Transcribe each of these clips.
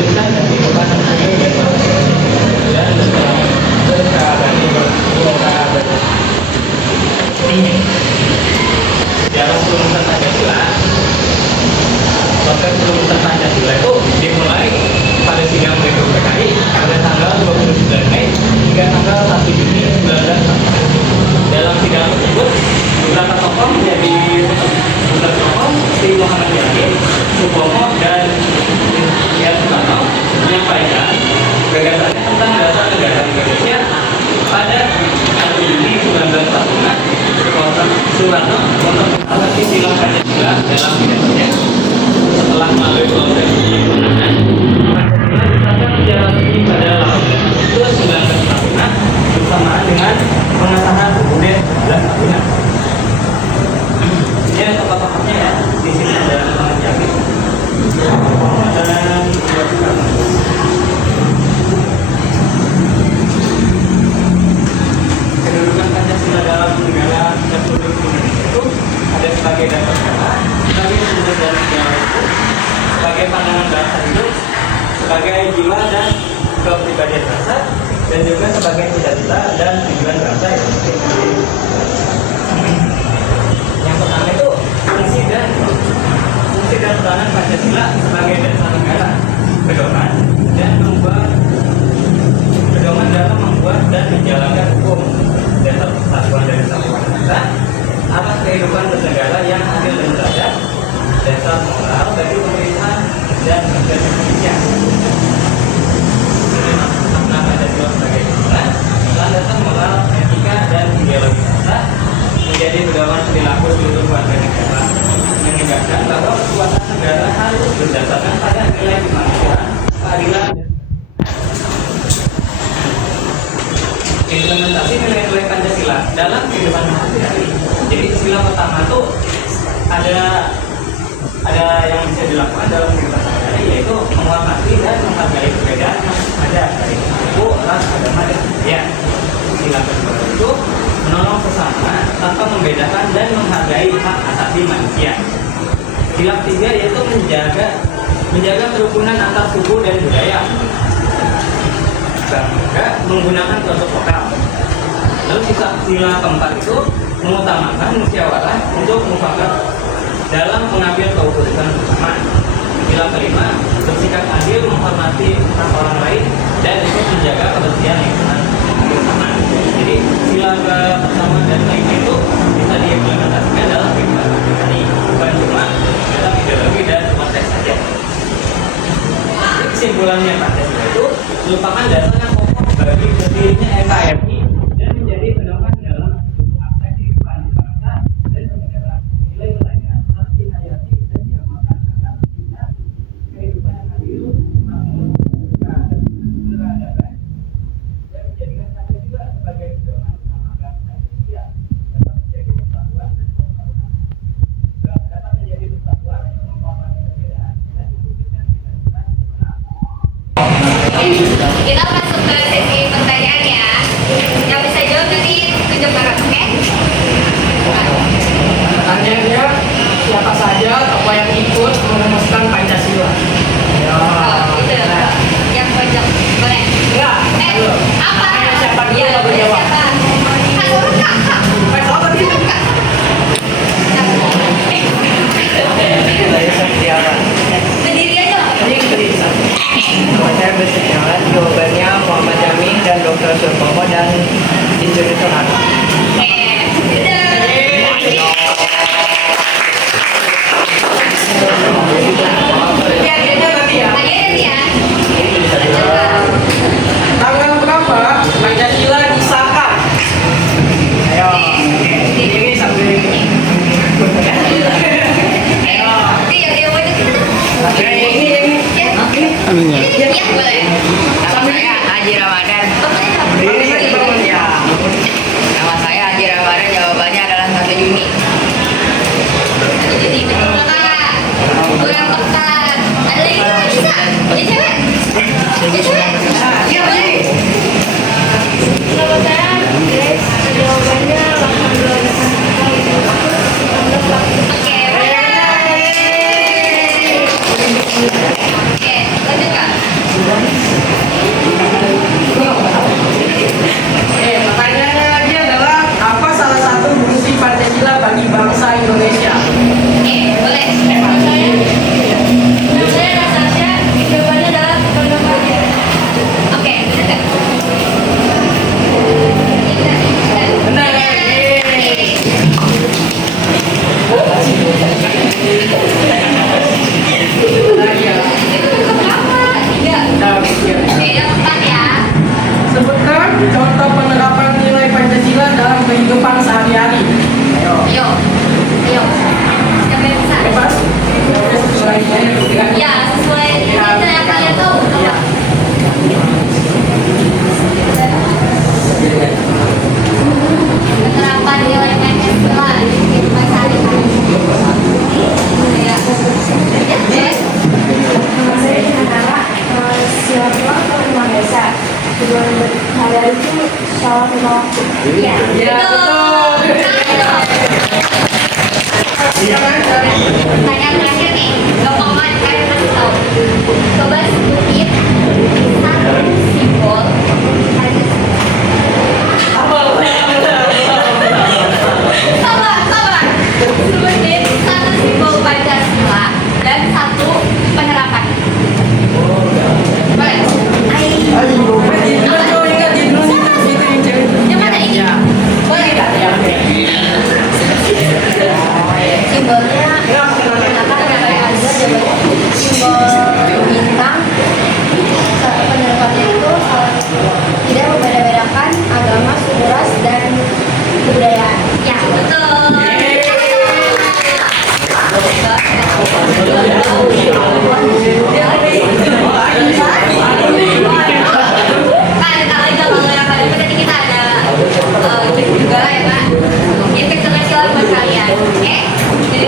mewujudkan kehidupan sendiri dan berkeabadian ini dalam rumusan Pancasila. Proses rumusan Pancasila itu dimulai pada sidang pleno PKI pada tanggal 29 Mei hingga tanggal 1 Juni 1945. Dalam sidang tersebut beberapa tokoh menjadi beberapa tokoh Sri Muhammad Yasin, Supomo dan Yan Soekarno menyampaikan gagasannya tentang dasar negara Indonesia pada 1 Juni 1945. Soekarno memperkenalkan istilah Pancasila dalam pidatonya. Setelah melalui proses penyempurnaan, Pancasila disahkan secara resmi pada 18 Agustus 1945 bersamaan dengan pengesahan UUD 1945. Ini tokoh-tokohnya ya, di sini ada Muhammad Yasin dan kedudukan Pancasila dalam negara Republik Indonesia itu ada sebagai dasar negara, sebagai sumber dan negara hukum, sebagai pandangan bangsa hidup, sebagai jiwa dan kepribadian bangsa, dan juga sebagai cita-cita dan tujuan bangsa yang penting. Yang pertama itu fungsi dan peranan Pancasila sebagai dasar negara, pedoman dalam membuat dan menjalankan hukum, dasar persatuan dan kesatuan bangsa, atas kehidupan bernegara yang adil dan beradab, dasar moral bagi pemerintahan dan rakyat Indonesia. Makna Pancasila sebagai pedoman, landasan moral, etika dan ideologi bangsa, menjadi pedoman perilaku seluruh warga negara, menegaskan bahwa kekuatan negara harus berdasarkan pada nilai kemanusiaan, keadilan, dan implementasi nilai-nilai Pancasila dalam kehidupan sehari-hari. Jadi sila pertama itu ada yang bisa dilakukan dalam kehidupan sehari-hari, yaitu menghormati dan menghargai perbedaan yang ada dari suku, ras, agama, dan budaya. Sila kedua itu menolong sesama tanpa membedakan dan menghargai hak asasi manusia. Sila ketiga yaitu menjaga kerukunan antar suku dan budaya, dan juga menggunakan produk lokal. Lalu sila keempat itu mengutamakan musyawarah untuk mufakat dalam mengambil keputusan bersama. Sila kelima bersikap adil, menghormati hak orang lain, dan ikut menjaga kebersihan lingkungan bersama. Jadi sila pertama dan kelima itu bisa diimplementasikan dalam kehidupan sehari-hari, bukan cuma dalam ideologi dan konteks saja. Kesimpulannya, Pancasila itu merupakan dasar yang pokok bagi berdirinya NKRI dan menjadi pedoman dalam aspek kehidupan bangsa dan bernegara. Nilai-nilainya harus dihayati dan diamalkan agar kita kehidupan yang adil, makmur, beradaban, dan menjadikan Pancasila sebagai pedoman utama bangsa Indonesia dapat menjadi persatuan dan pembangunan. Dapat menjadi persatuan, menghormati perbedaan, dan mewujudkan cita-cita nasional. Kita masuk ke sesi pertanyaan ya. Yang bisa jawab nanti tunjuk tangan, oke? Pertanyaannya, siapa saja tokoh yang ikut merumuskan Pancasila? Ya. Oh, itu. Yang pojok, boleh? Ya. Apa? Siapa dulu Iya, yang berjawab? siapa? Kak. Kalau tadi Saya Septiara. Sendiri aja. ini bisa. Saya bersedia. Jawabannya Muhammad Yamin dan Dr. Supomo dan Insinyur Soeharto. Oke, udah. Pertanyaannya nanti ya. Tanyain ya. Tanggal berapa Pancasila disahkan? Ayo. Ini sambil ini. Ayo. Yang jawabannya kita. Ini. Ya, boleh. Nama saya Haji Ramadan. Ini bangun ya. Nama saya Haji Ramadan. Jawabannya adalah 1 Juni. Jadi betul kakak. Kurang tepat. Ada lagi nggak bisa? Jadi cewek. Jadi cewek. Iya boleh. Kalau saya guys, jawabannya 18. Oke, benar. Oke, lanjut kak. Iya. Iya, betul. Pertanyaan terakhir nih, gampang banget kalian kasih tahu. Coba sebutin satu simbol sabar. Sebutin satu simbol Pancasila dan satu penerapan. Boleh? Yang mana ini? Boleh nggak? Simbolnya penerapan ada simbol bintang. Penerapannya itu tidak membeda-bedakan agama, suku, ras, dan kebudayaan. Ya, betul. Kalau yang paling penting kita ada game juga ya Pak. Game kecil-kecilan buat kalian, oke? Jadi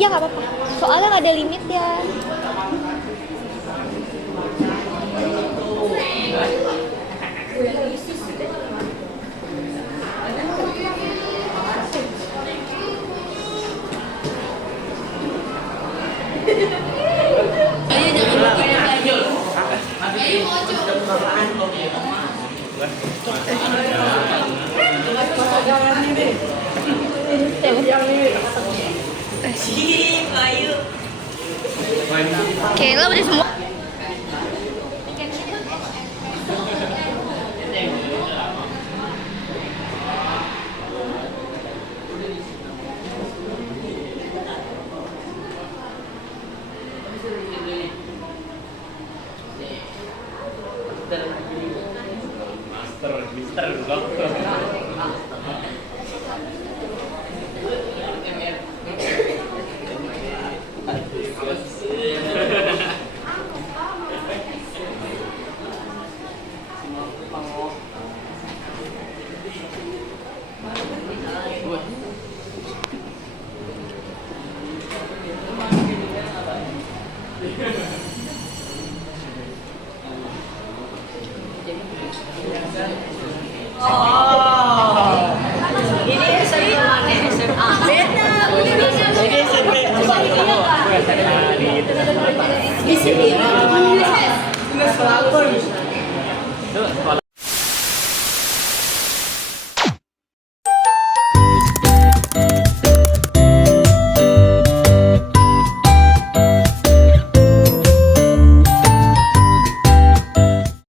Iya nggak apa-apa. Soalnya nggak ada limit ya. Oke, lo udah semua. Mister, dokter. di sini. Itu sekolah